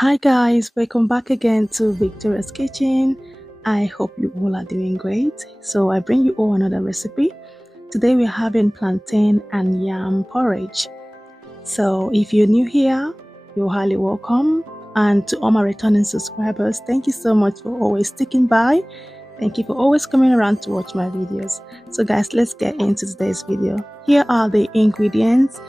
Hi guys, welcome back again to Victoria's Kitchen. I hope you all are doing great. So I bring you all another recipe. Today we're having plantain and yam porridge. So if you're new here, you're highly welcome. And to all my returning subscribers, thank you so much for always sticking by. Thank you for always coming around to watch my videos. So guys, let's get into today's video. Here are the ingredients.